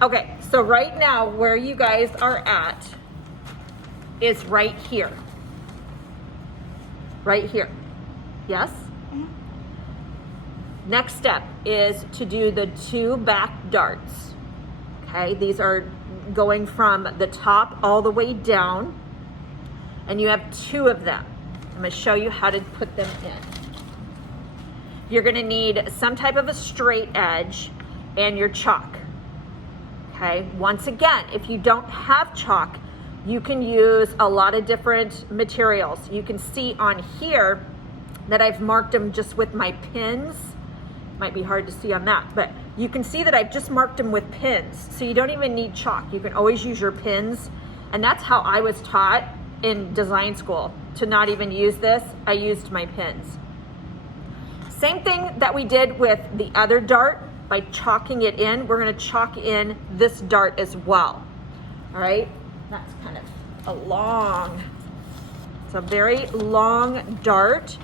Okay, so right now where you guys are at is right here. Right here. Yes? Next step is to do the 2 back darts. Okay, these are going from the top all the way down, and you have 2 of them. I'm going to show you how to put them in. You're going to need some type of a straight edge and your chalk. Okay, once again, if you don't have chalk, you can use a lot of different materials. You can see on here that I've marked them just with my pins. Might be hard to see on that, but you can see that I've just marked them with pins. So you don't even need chalk. You can always use your pins. And that's how I was taught in design school, to not even use this. I used my pins. Same thing that we did with the other dart by chalking it in. We're gonna chalk in this dart as well. All right, that's kind of it's a very long dart.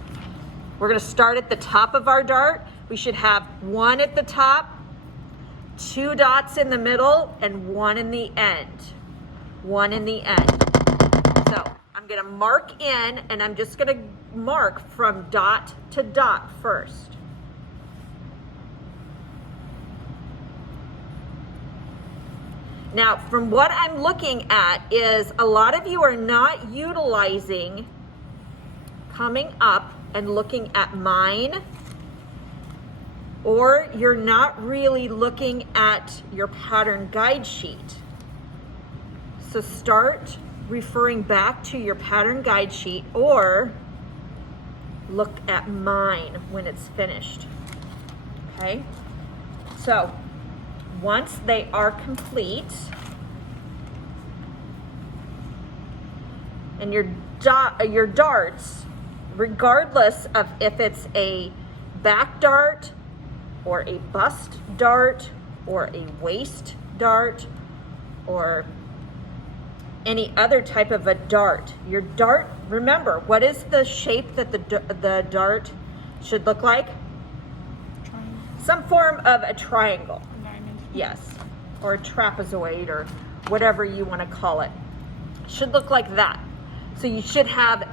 We're gonna start at the top of our dart. We should have 1 at the top, 2 dots in the middle, and 1 in the end. 1 in the end. So I'm gonna mark in, and I'm just gonna mark from dot to dot first. Now, from what I'm looking at is a lot of you are not utilizing coming up and looking at mine, or you're not really looking at your pattern guide sheet. So start referring back to your pattern guide sheet, or look at mine when it's finished. Okay, so once they are complete, and your darts, regardless of if it's a back dart or a bust dart or a waist dart or any other type of a dart, your dart, remember, what is the shape that the dart should look like? Triangle. Some form of a triangle. Diamond. Yes, or a trapezoid, or whatever you want to call it. Should look like that. So you should have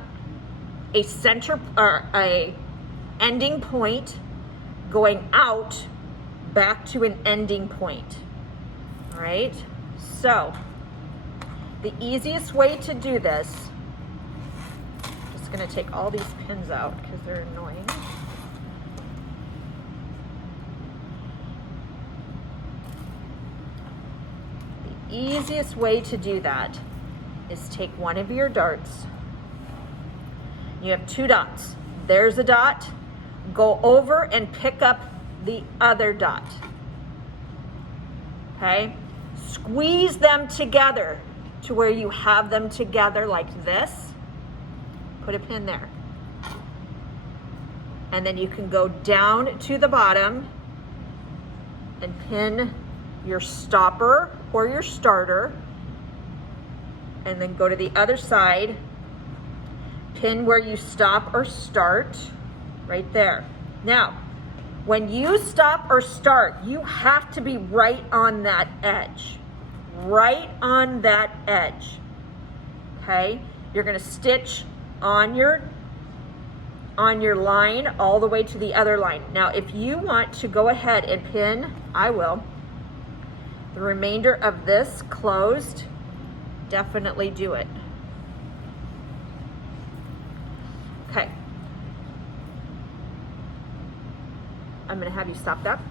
a center or a ending point going out back to an ending point. All right, so the easiest way to do this, just going to take all these pins out because they're annoying. The easiest way to do that is take one of your darts. You have 2 dots. There's a dot. Go over and pick up the other dot. Okay? Squeeze them together to where you have them together like this. Put a pin there. And then you can go down to the bottom and pin your stopper or your starter, and then go to the other side, pin where you stop or start, right there. Now, when you stop or start, you have to be right on that edge. Right on that edge. Okay? You're gonna stitch on your line all the way to the other line. Now, if you want to go ahead and pin, I will, the remainder of this closed, definitely do it. Okay. I'm gonna have you stop that.